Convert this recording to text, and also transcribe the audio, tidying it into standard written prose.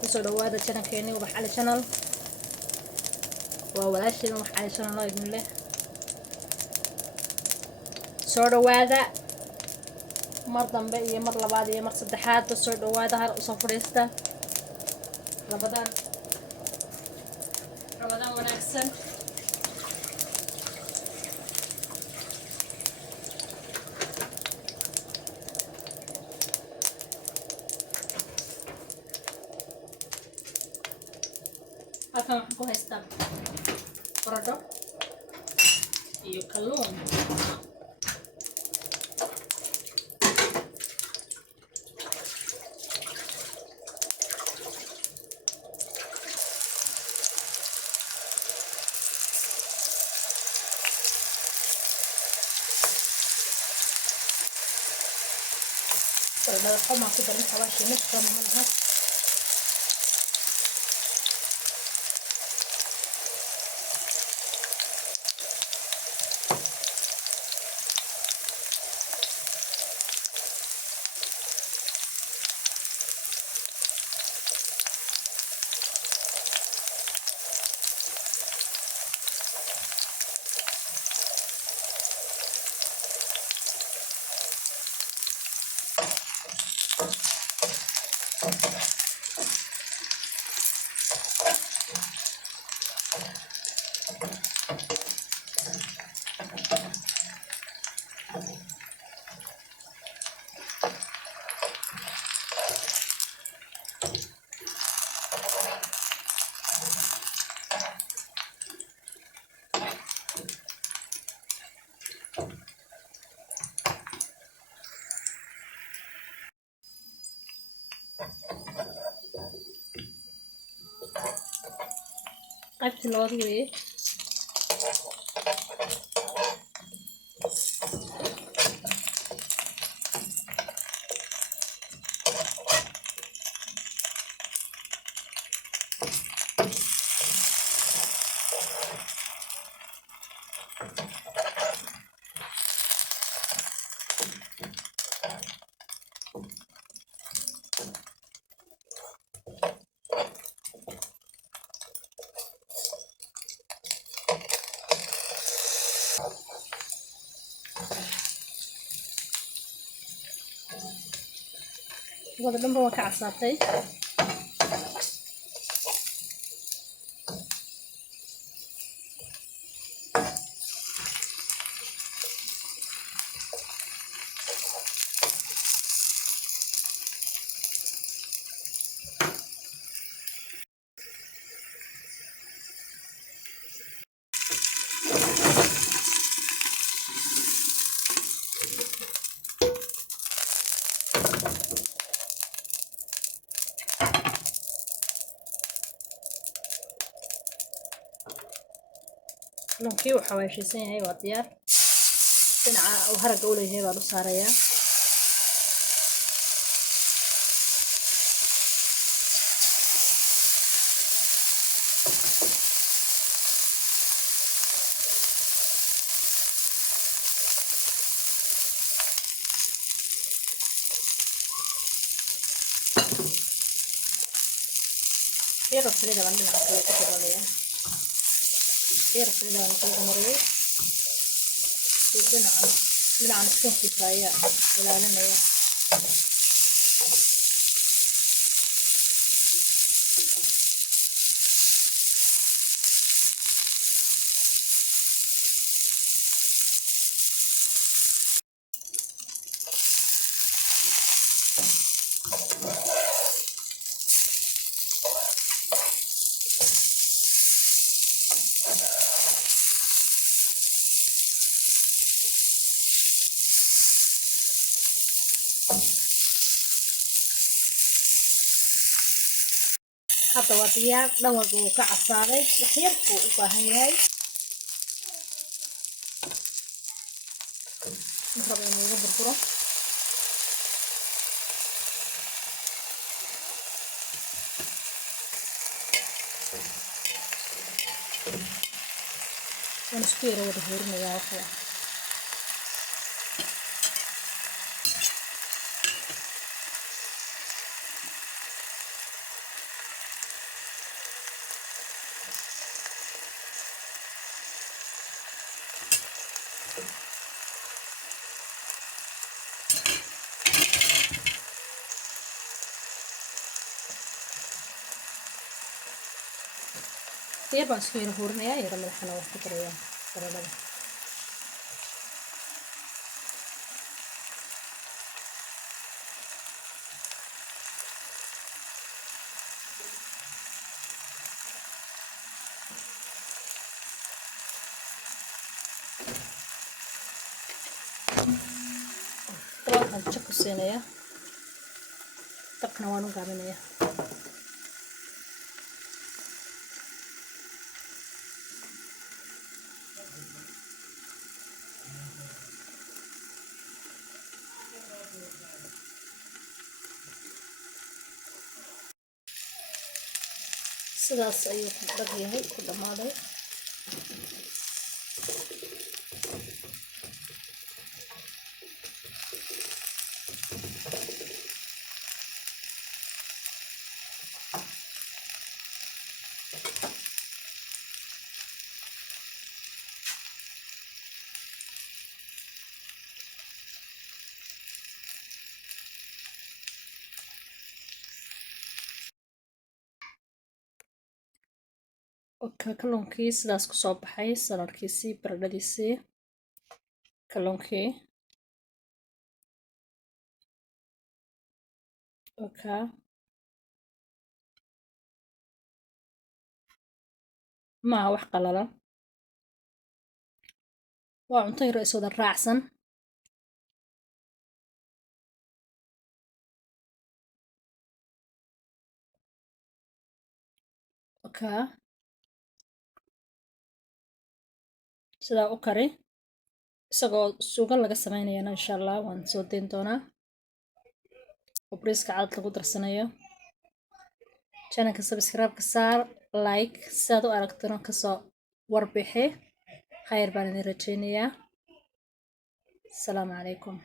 kusoo dhawaada channelkeeni Ubax Cali channel. waa walaasheen Ubax Cali channel idin leh. soo dhawaada mar dambe iyo mar labaad iyo mar saddexaad. soo dhawaada har u soo fadhiista. Rabadaan wanaagsan. halkan waxaan ku haystaa baradho iyo kalluun. baradhada xomaa ku darin xawaashi mid kama malaha. qaybtii labaad weeye. wada dhanba waa ka cabsaatay. kalluunkii wuxuu hawayshaysan yahay waa diyaar. dhinaca uu haragga u leeyahay baan u saarayaa. yaro saliida baan dhinaca kale ku daboolayaa. yaro saliida baan kala mariyay. dhinacan iskankiisa ayaa ilaalinaya. hadda waa diyaar. dhan walba wuu ka casaaday. wax yar buu u baahan yahay. rabo inuu iga burburo. waan isku yara wada hoorinayaa waxaa. yar baan isku yara huurinayaa yara madaxana waa ku daraya baradhada. waxaan jak ku siinayaa dabkana waan u gaabinayaa. sidaas ayuu ku dhag yahay, ku dhammaaday. kalluunkii sidaas ku soo baxay, saladhkiisii, baradhadiisii, kalluunkii. maaha wax qalalan, waa cunto yar is wada raacsan. sidaa u kari, isagoo suugo laga samaynayana insha allah waan soo dayn doonaa, oo bariiska cad lagu darsanayo. channelka subscribe-ka saar, like, si aad u aragtana kasoo warbixi. khayr baan idin rajaynayaa. asalaamu calaykum.